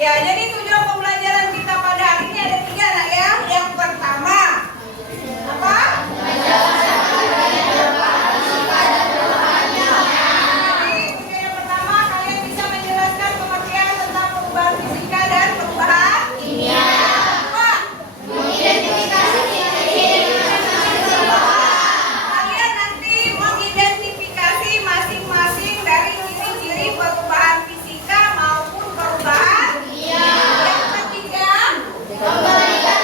Ya, jadi tujuan pembelajaran kita pada hari ini ada 3 nak ya. Yang pertama apa? Yang pertama kalian bisa menjelaskan pengertian tentang perubahan fisika dan perubahan kimia. Kalian nanti mengidentifikasi masing-masing dari ciri-ciri perubahan fisika maupun perubahan kimia. Yang ketiga, kalian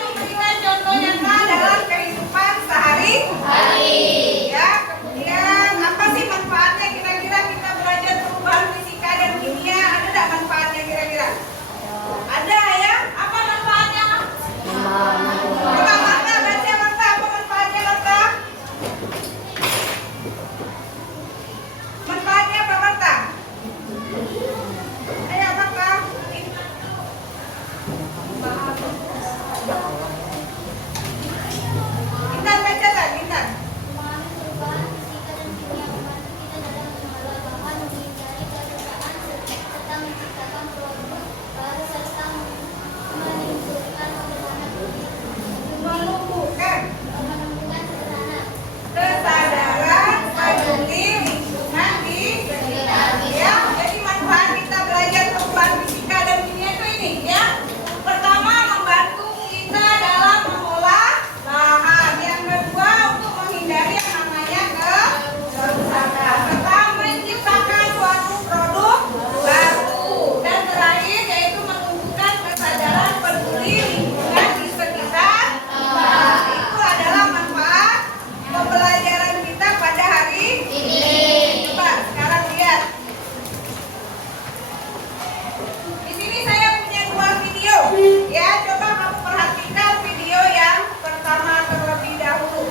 memberikan contoh nyata dalam kehidupan sehari-hari. Ya, kemudian apa sih manfaatnya kira-kira kita belajar perubahan fisika dan kimia? Ada tidak manfaatnya kira-kira? Ada ya? Apa manfaatnya? Coba Marta, baca Marta, apa manfaatnya Marta? Manfaatnya apa Marta? Ayo Marta. Intan baca tak? Intan. Menumbuhkan kesadaran peduli lingkungan di sekitar. Ya, jadi manfaat kita belajar perubahan fisika dan kimia itu ini ya. Pertama, membantu kita dalam mengolah bahan. Yang kedua, untuk menghindari yang namanya kerusakan serta menciptakan suatu produk baru. Dan terakhir yaitu menumbuhkan kesadaran peduli lingkungan di sekitar. Nah, itu adalah manfaat pembelajaran kita pada hari ini. Coba sekarang lihat. Di sini saya punya 2 video. Ya, coba kamu perhatikan video yang pertama terlebih dahulu.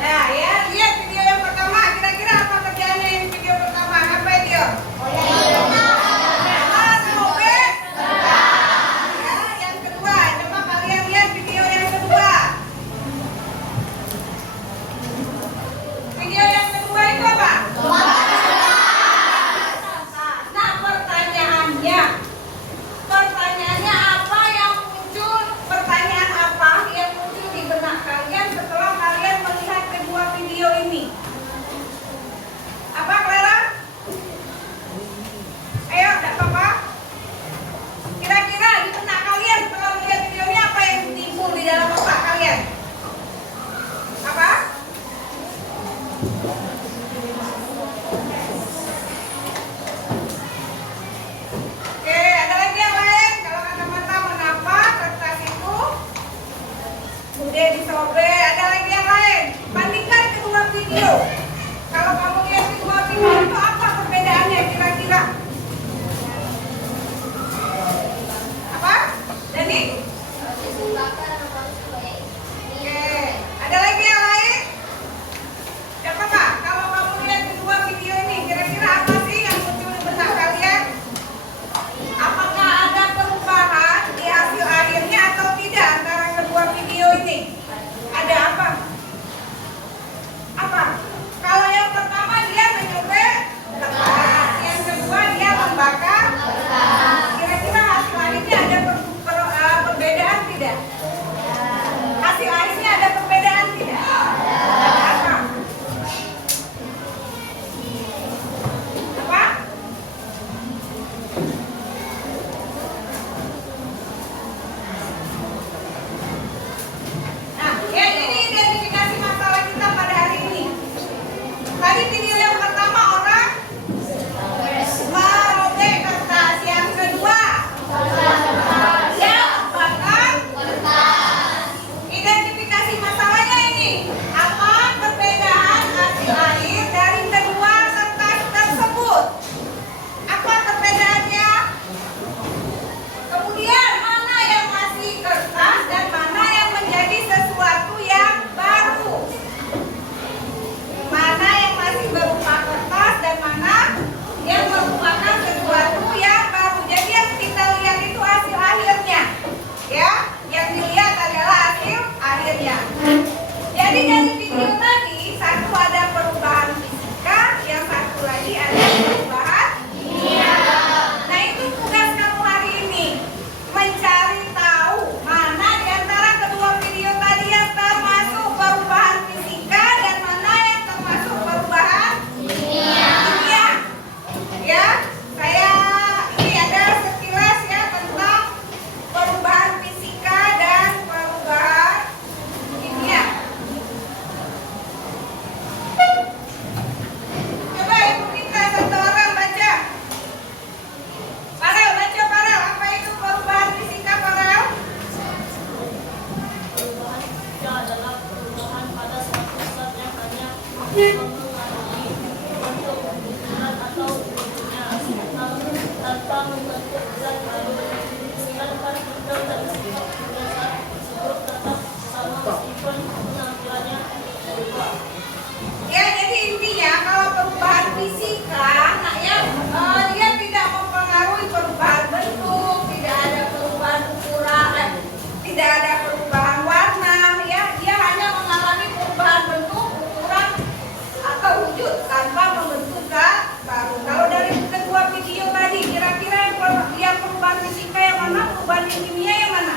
Nah, ya, lihat video yang pertama. Kira-kira apa kerjaannya yang video pertama? Apa dia? Nah, semoga. Ya, yang kedua. Coba kalian lihat video yang kedua. Video yang kedua itu apa? Nah, pertanyaannya apa yang muncul? Pertanyaan apa yang muncul di benak kalian setelah kalian melihat kedua video ini? Apa Clara? Ayo, tidak apa-apa. Kira-kira di benak kalian setelah melihat video ini apa yang timbul di dalam otak kalian? Apa? Oke, ada lagi yang lain? Kalau kata-kata mengapa kertas itu kemudian disobek? Ada lagi yang lain? Bandingkan kedua video. Kalau kamu lihat kedua video itu apa perbedaannya kira-kira? Apa? Dani? Oke, ada lagi yang lain? Siapa Kak? Kalau kamu lihat kedua video ini, kira-kira apa sih yang muncul di benak kalian? Apakah ada perubahan di hasil akhirnya atau tidak antara kedua video ini? Ada apa? Apa? membentuk zat baru sedangkan bentuk dan sifat dasar tersebut tetap sama meskipun penampilannya berubah. Ya, jadi intinya kalau perubahan fisika, nah ya, dia tidak mempengaruhi perubahan bentuk, tidak ada perubahan ukuran, tidak ada perubahan warna, ya, dia hanya mengalami perubahan bentuk, ukuran atau wujud tanpa membentuk zat baru. Kalau dari kedua video tadi, kira-kira yang perubahan fisika yang mana, perubahan kimia yang mana?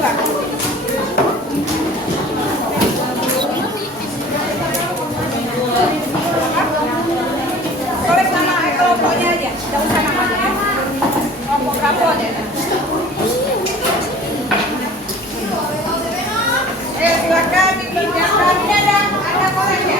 dua. Boleh sama kelompoknya aja, tidak usah namanya ya. Kelompok berapa aja. Silakan dipindahkan. Ini ada koreknya.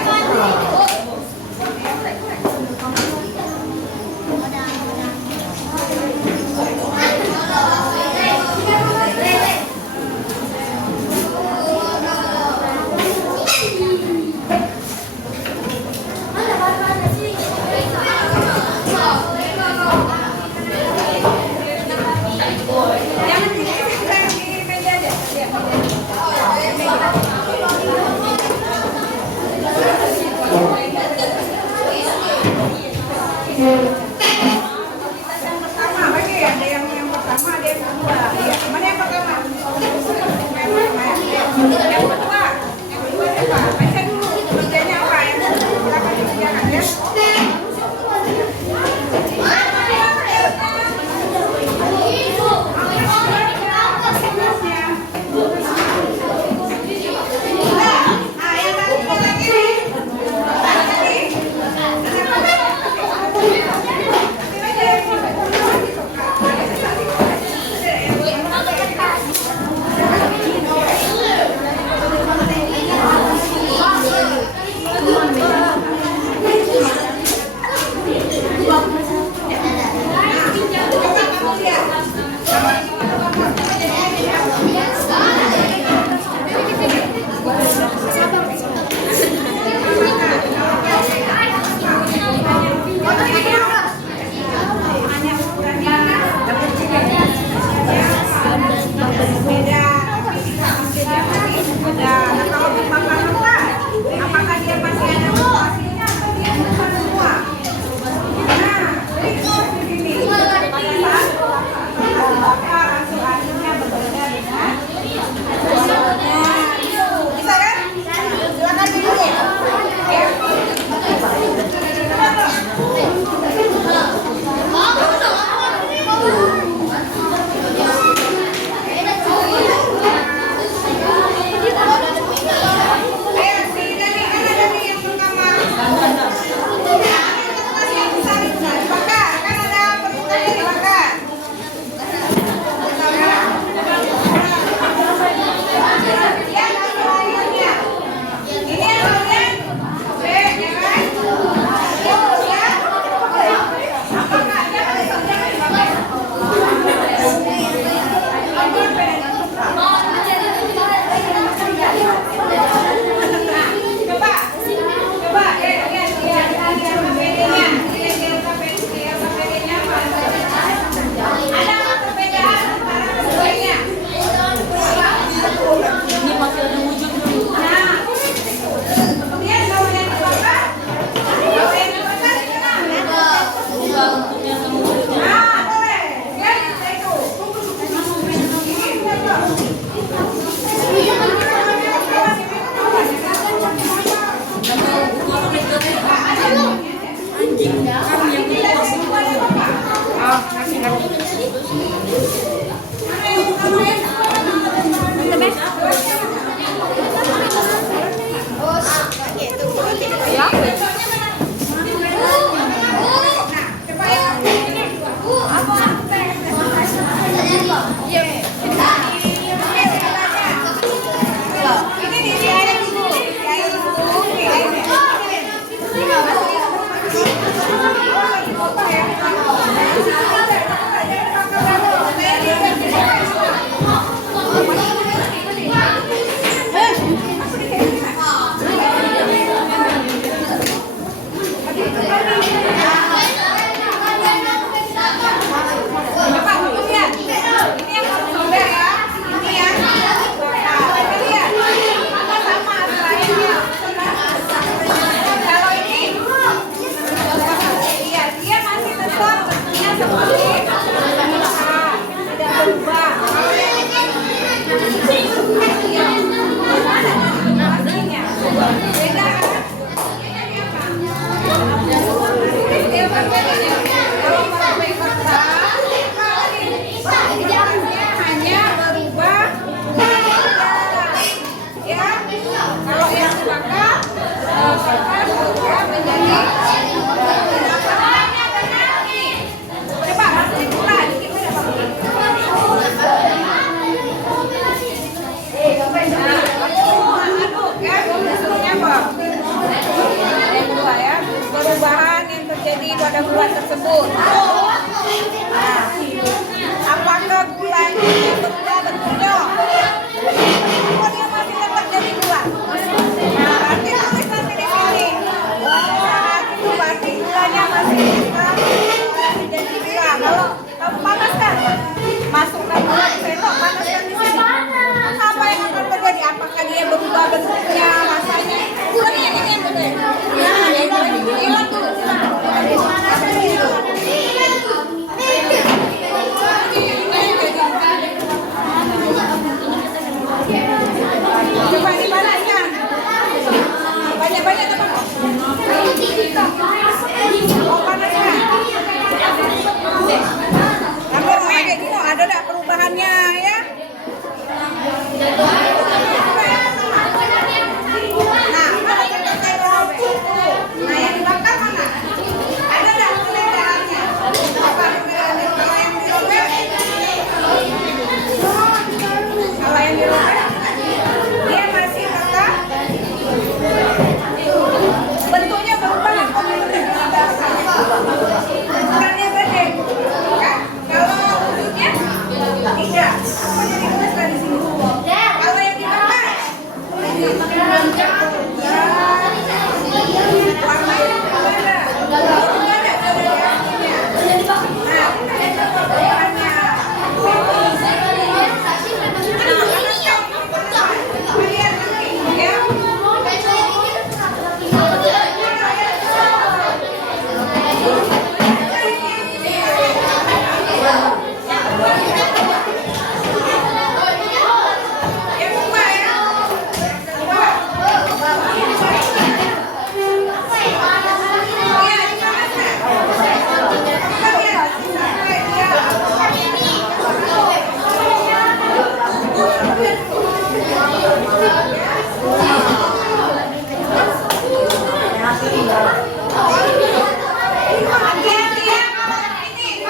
Hati-hati ya kalau ini.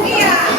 Iya.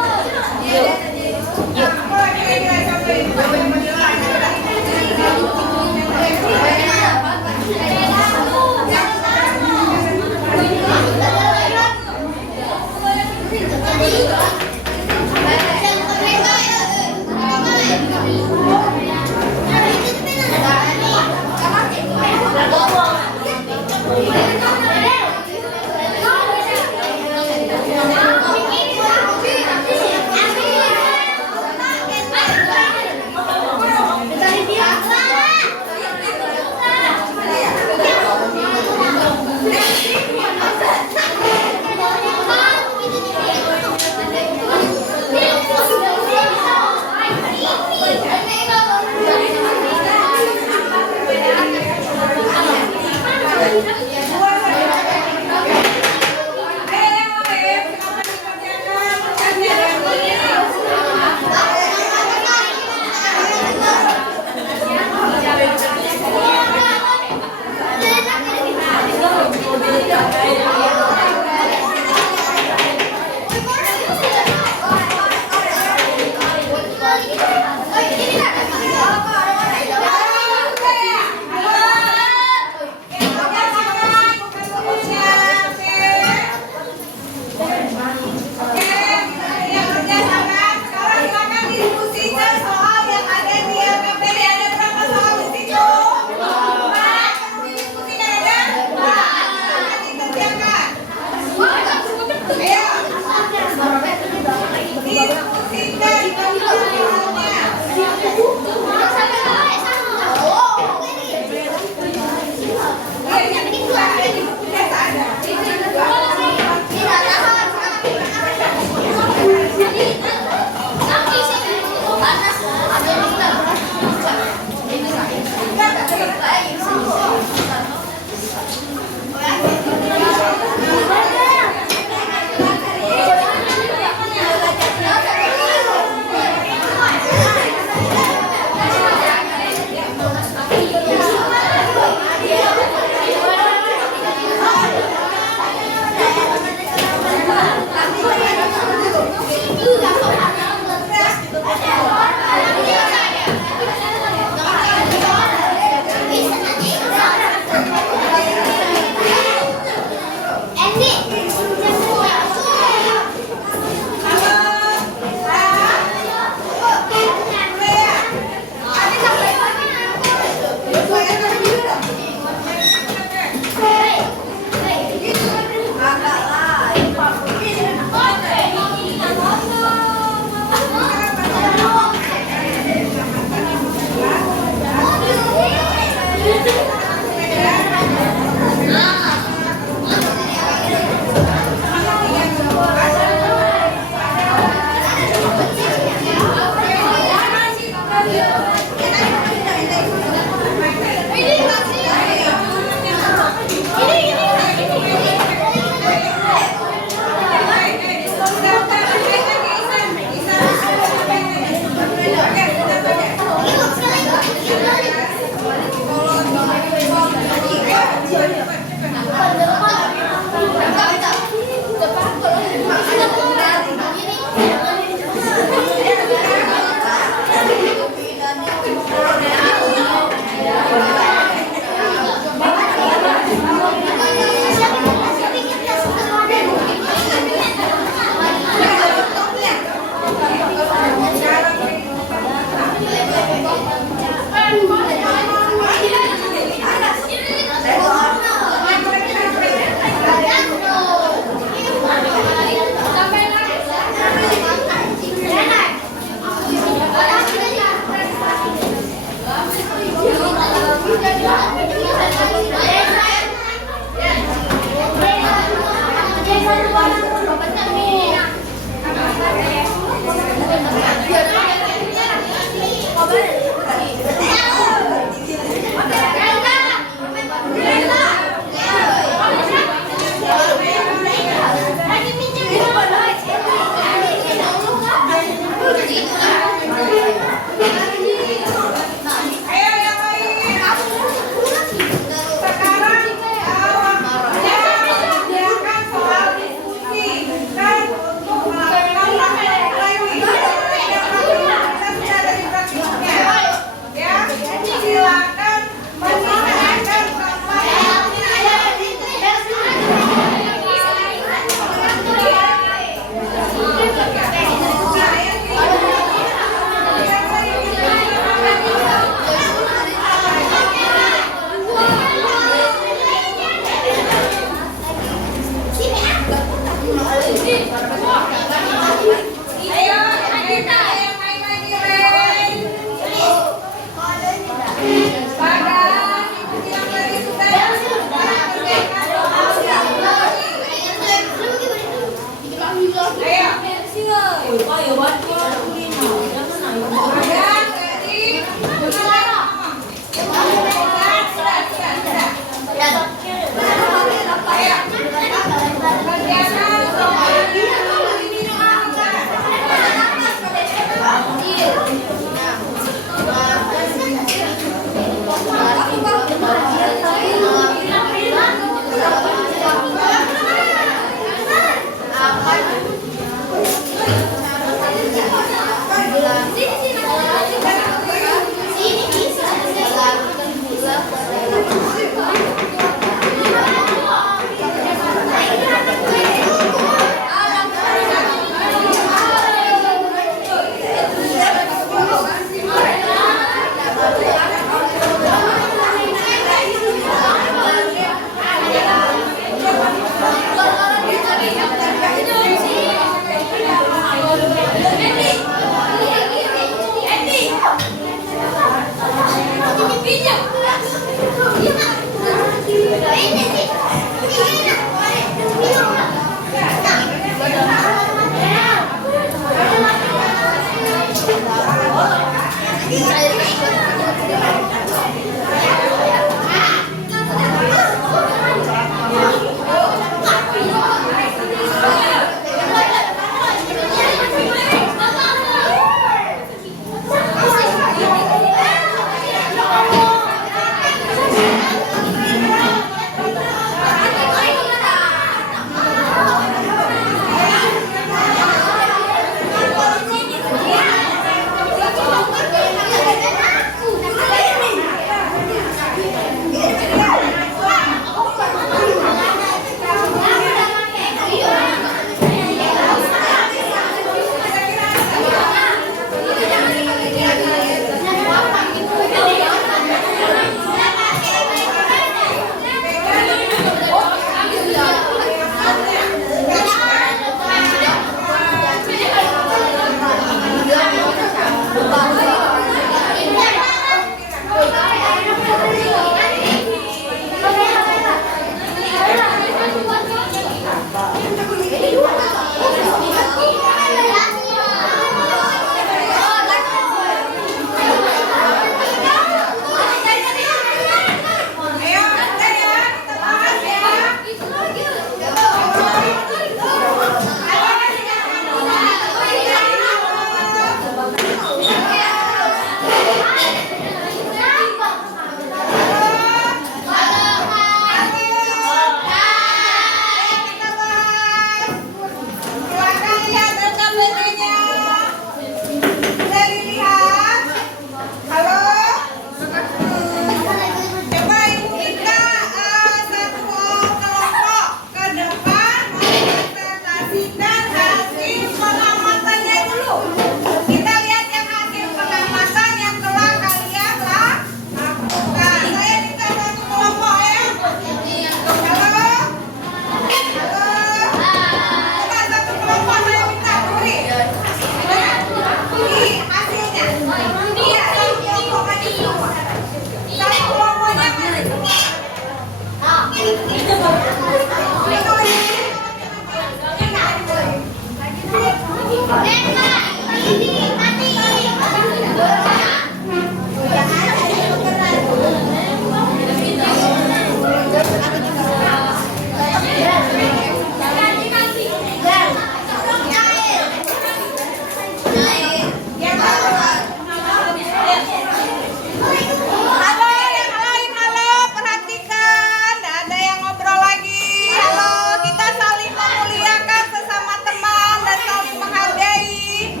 Halo yang lain, halo, perhatikan, tidak ada yang ngobrol lagi. Halo, kita saling memuliakan sesama teman dan saling menghargai.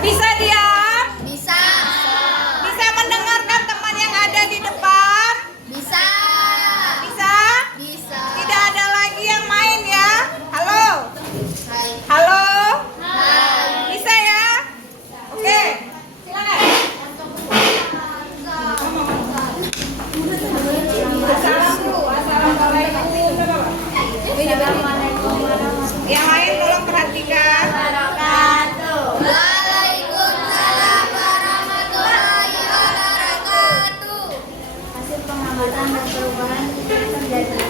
Bisa diam? Bisa. Bisa mendengarkan teman yang ada di depan? Bisa. Bisa? Bisa. Tidak ada lagi yang main ya? Halo? Hai. Halo? Hai. Bisa ya? Oke, silakan. Salam dulu, assalamualaikum. Yang lain tolong perhatikan. Waalaikumsalam warahmatullahi wabarakatuh. Hasil pengamatan dan perubahan yang terjadi.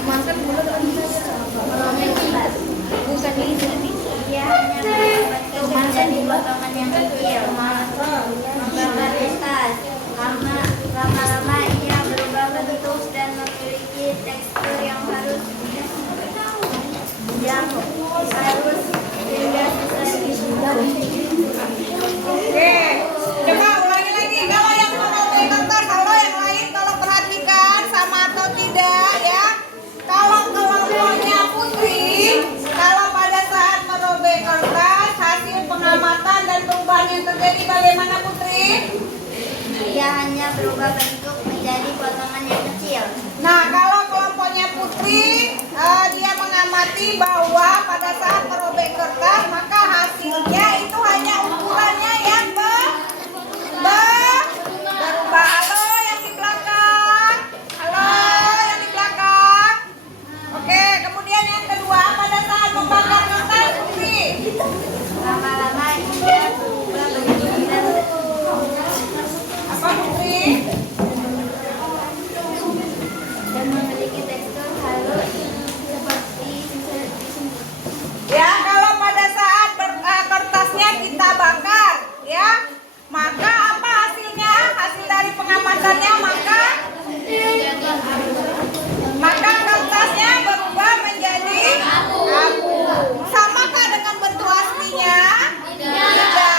Kemasan mulut merobek lebat. Bukan ini. Dia hanya menyebabkan menjadi potongan yang kecil, membakar kertas. Lama-lama ia berubah bentuk dan memiliki tekstur yang harus hingga susah disusun. Oke, coba ulangi lagi. Kalau yang merobek kertas, halo yang lain tolong perhatikan sama atau tidak ya. Kalau kelompoknya Putri, kalau pada saat merobek kertas, hasil pengamatan dan perubahan yang terjadi bagaimana Putri? Ia hanya berubah bentuk menjadi potongan yang kecil. Nah, kalau kelompoknya Putri, dia mengamati bahwa pada saat merobek kertas, maka hasilnya itu hanya ukurannya yang berubah. Halo yang di belakang. Halo yang di belakang. Oke, kemudian yang kedua, pada saat membakar kertas, Putri. Lama-lama ia berubah bentuk dan Apa Putri? memiliki tekstur halus seperti Ya, kalau pada saat kertasnya kita bakar, ya, maka apa hasilnya? Hasil dari pengamatannya maka kertasnya berubah menjadi abu. Samakah dengan bentuk aslinya? Tidak.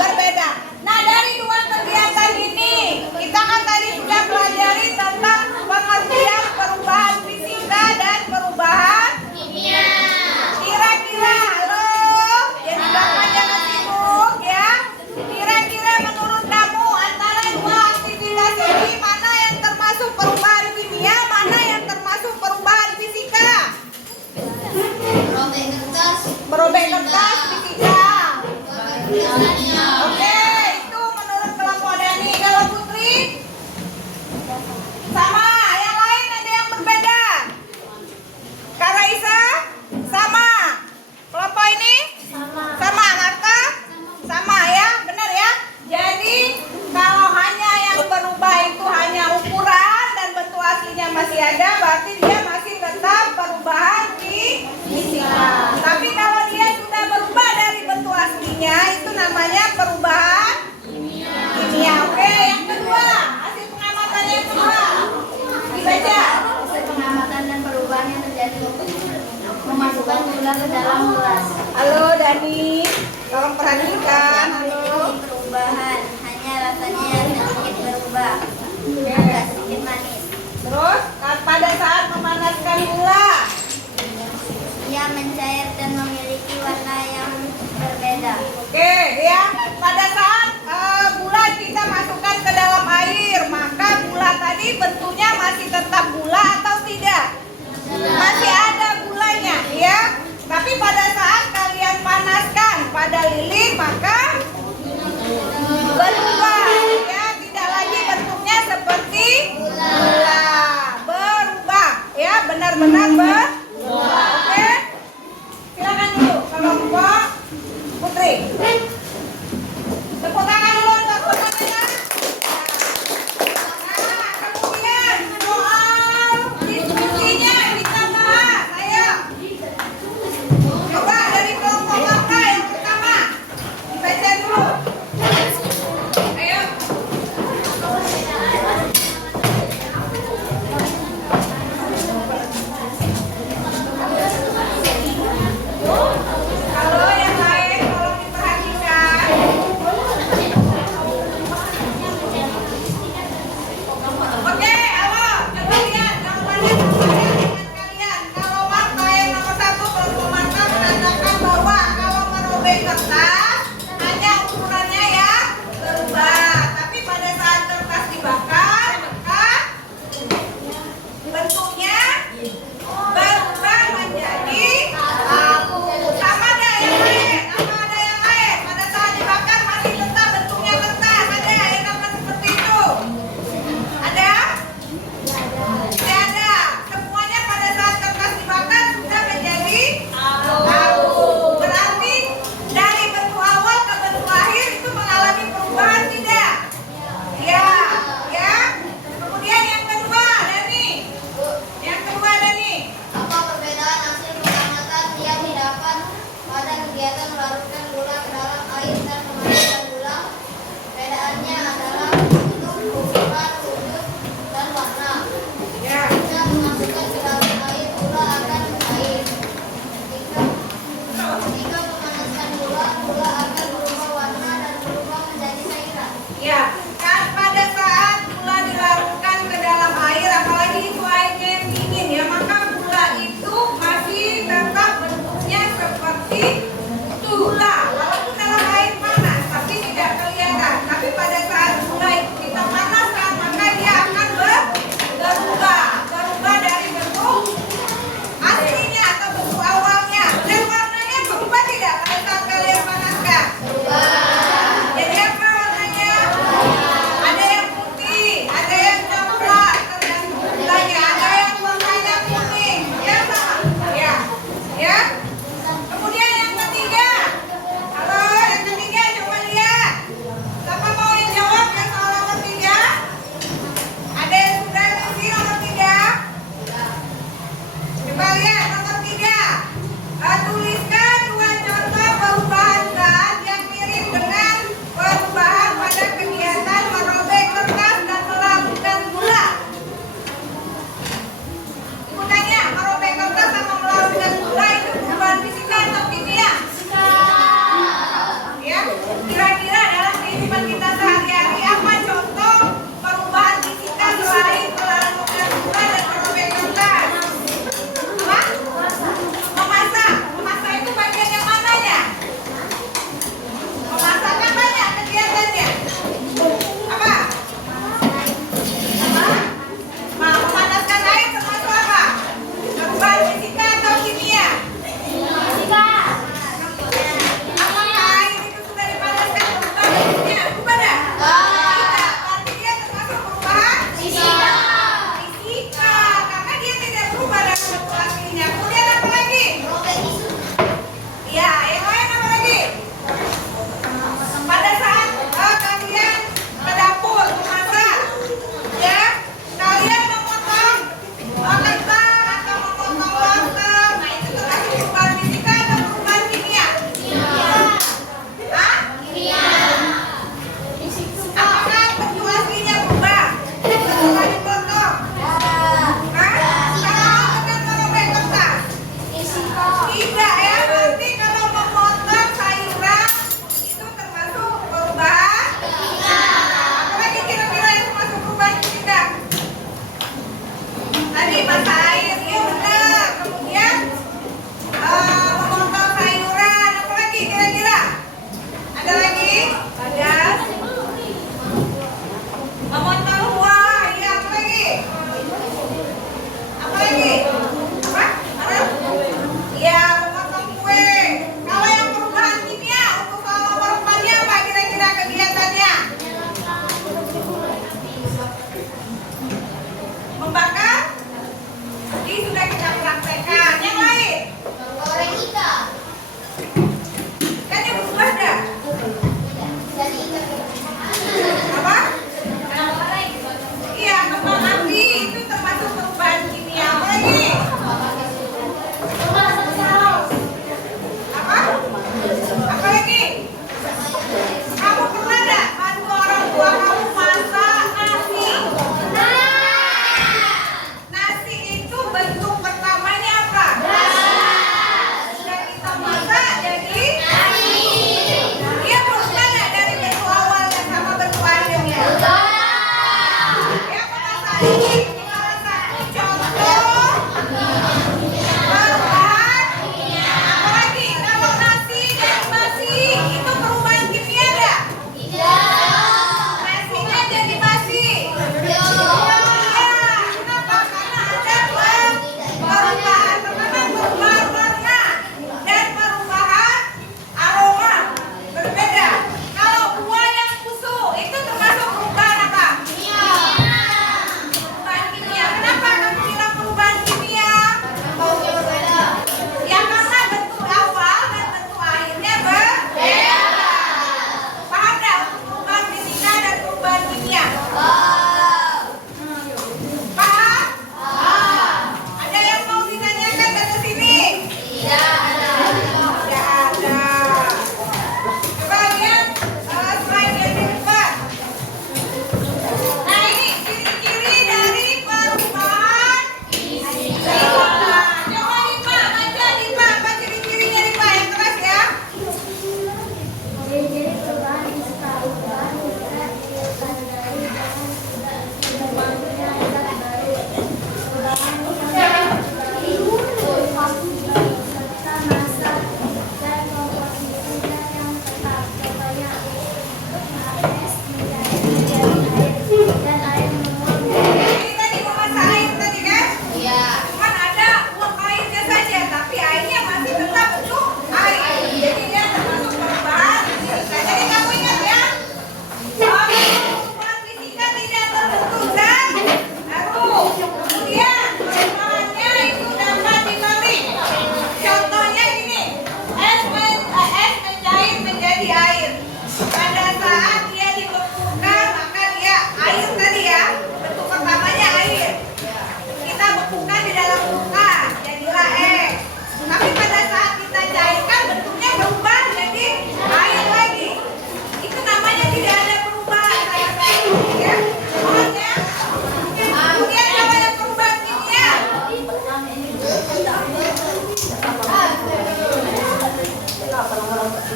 Berbeda. Nah, dari dua kegiatan ini, kita kan tadi sudah pelajari tentang pengertian perubahan fisika dan perubahan kimia. Kira-kira, halo, yang di belakang jangan sibuk ya. Kira-kira menurut kamu antara dua aktivitas ini mana yang termasuk perubahan kimia, mana yang termasuk perubahan fisika? Robek kertas. Merobek kertas fisika. Biasanya. Oke, itu menurut kelompok Dani. Kalau Putri? Sama, yang lain ada yang berbeda? Kak Raisa? Sama. Kelompok ini? Sama. Marta? Sama ya, benar ya? Jadi, kalau hanya yang berubah itu hanya ukuran dan bentuk aslinya masih ada, berarti dia masih tetap perubahan fisika. Tapi kalau dia sudah berubah dari bentuk aslinya, itu namanya perubahan kimia. Oke, yang kedua, hasil pengamatan yang kedua. Dibaca. hasil pengamatan dan perubahan yang terjadi. Memasukkan gula ke dalam gelas. Halo Dani, tolong perhatikan. Halo. Memiliki perubahan, hanya rasanya sedikit berubah, agak sedikit manis. Terus, pada saat memanaskan gula, Ia mencair dan memiliki warna yang berbeda. oke ya. Pada saat gula kita masukkan ke dalam air, maka gula tadi bentuknya masih tetap gula atau tidak? Masih ada gulanya, ya. Tapi pada saat kalian panaskan pada lilin, maka berubah, ya. Tidak lagi bentuknya seperti gula, berubah, ya. Benar-benar berubah. Oke. Silakan dulu kelompok Putri. Tepuk tangan dulu untuk teman-teman. Nah, kemudian soal diskusinya kita bahas. Ayo. Coba dari kelompok Marta yang kertas, hanya ukurannya yang berubah. Tapi pada saat kertas dibakar, maka bentuknya berubah menjadi abu. Sama ada yang lain, apa ada yang lain? Pada saat dibakar masih tetap bentuknya kertas. Ada yang dapat seperti itu? Ada? Tidak ada. Semuanya pada saat kertas dibakar sudah menjadi abu. Berarti dari bentuk awal ke bentuk akhir itu mengalami perubahan tidak? Ya, ya. Kemudian yang kedua, Dani. Yang kedua, Dani. Apa perbedaan hasil pengamatan yang didapat pada kegiatan melarutkan gula ke dalam air dan memasukkan gula? Perbedaannya adalah bentuk, ukuran, wujud, dan warna. Ya. Jika memasukkan ke dalam air, gula akan cair. Jika memanaskan gula, gula akan berubah warna dan berubah menjadi cairan. Ya, kan pada saat gula dilarutkan ke dalam air, apalagi itu airnya yang dingin ya, maka gula itu masih tetap bentuknya seperti gula. Walaupun dalam air panas, tapi tidak kelihatan. Tapi pada saat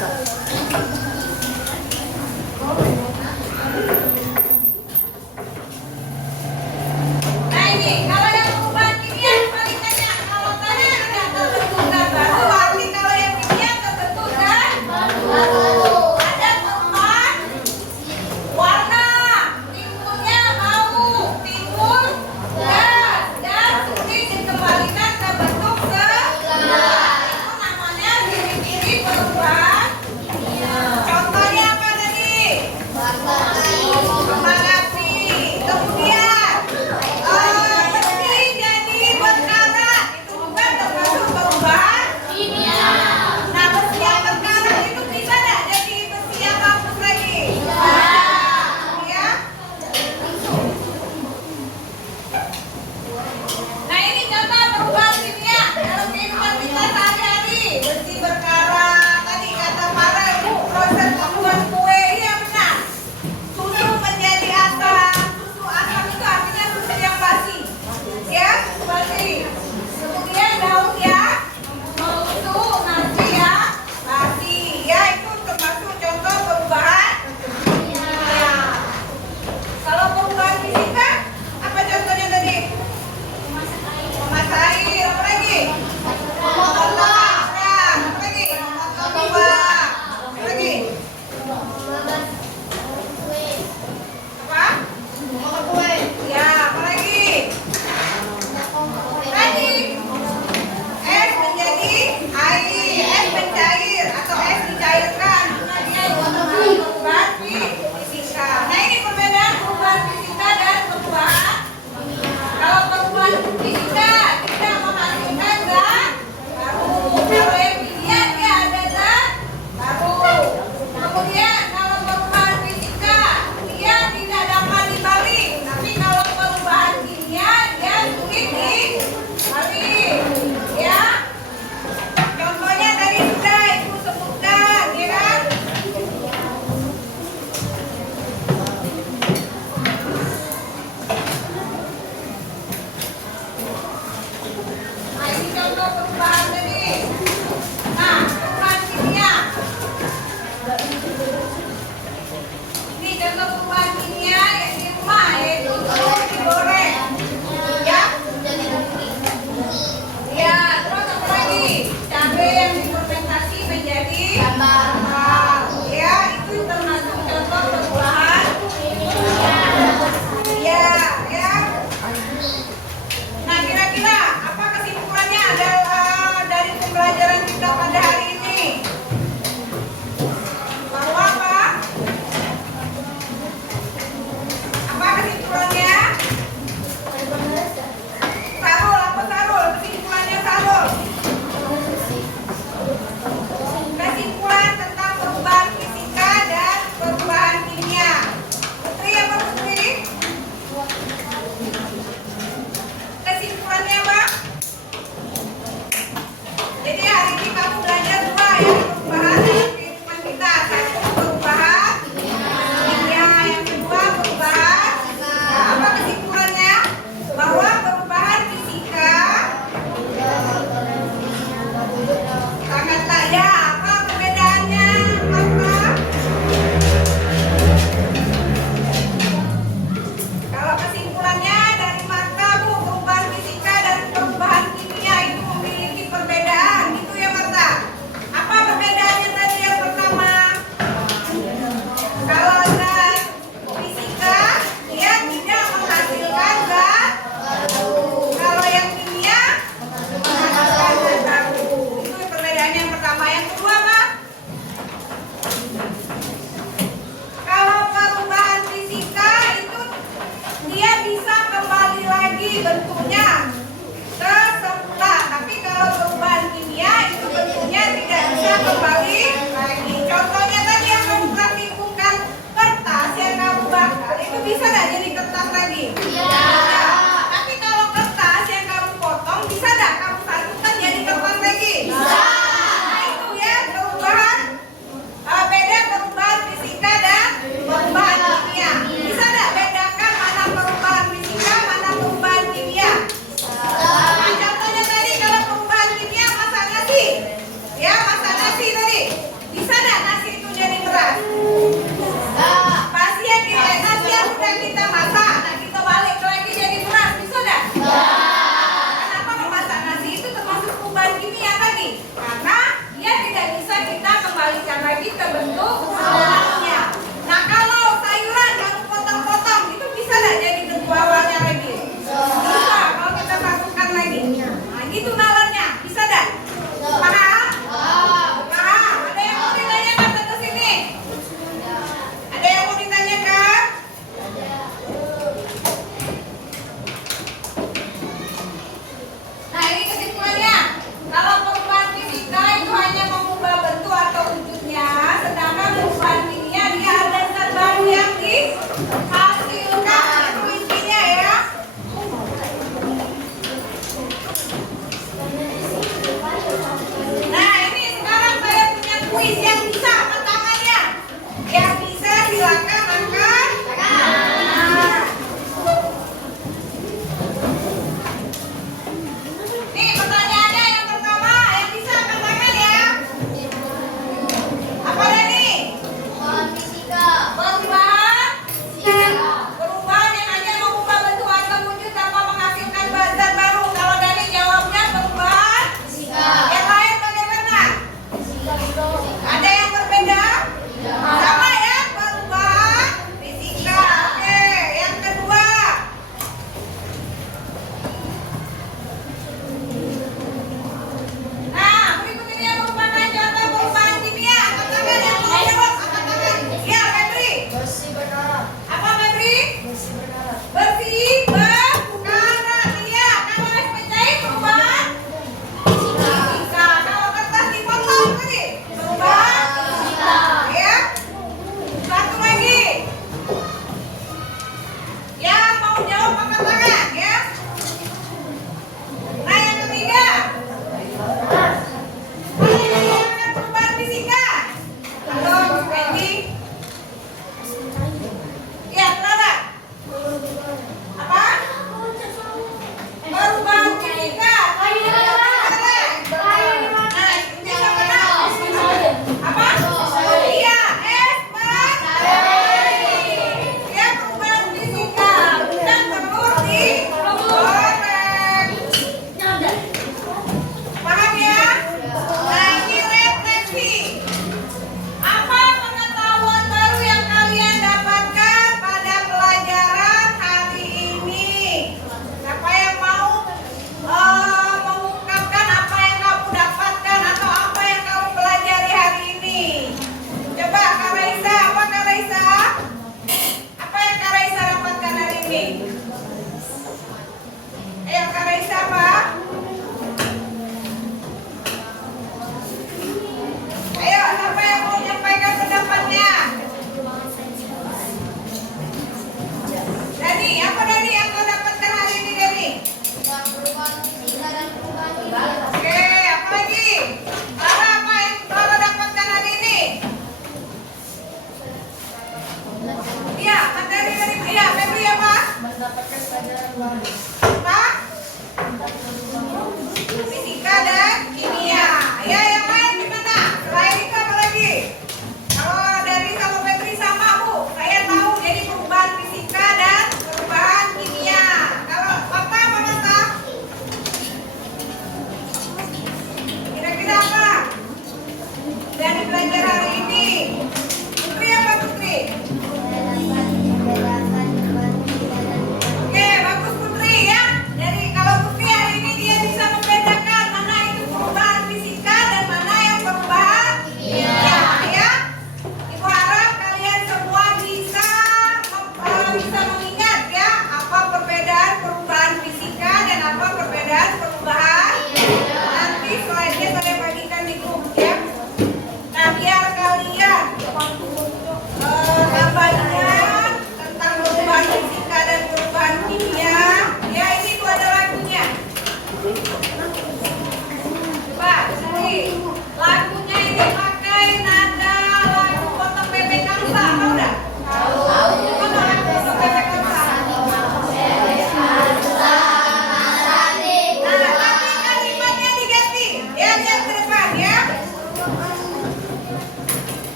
Nah ini, kalau yang perubahan kimia paling banyak. Kalau tadi sudah terbentuk dan baru, berarti kalau yang kimia terbentuk dan baru. Ada perubahan warna, timbulnya bau, timbul gas, dan sulit dikembalikan ke bentuk semula. Itu namanya ciri-ciri perubahan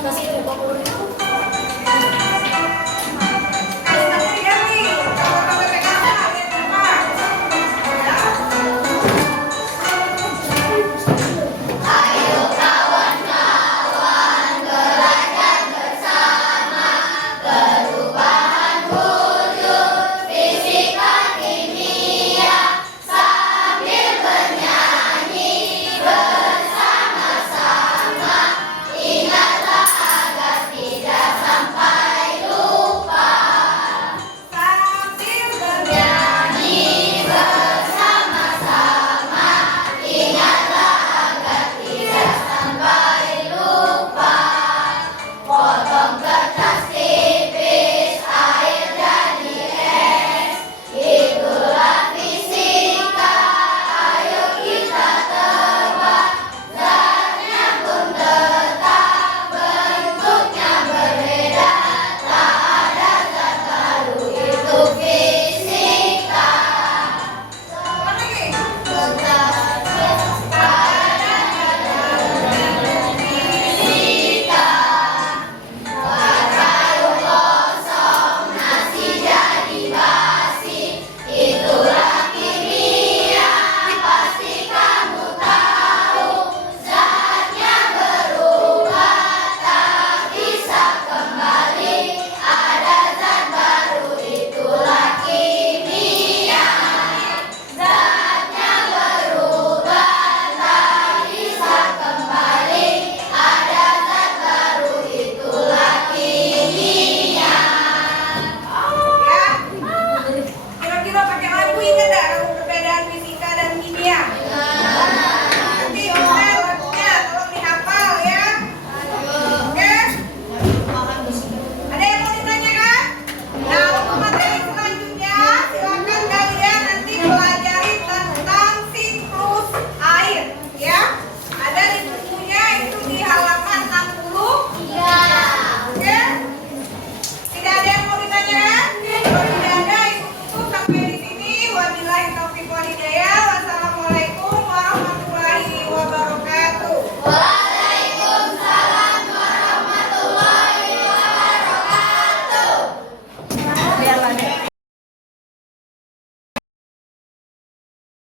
kasih 50.000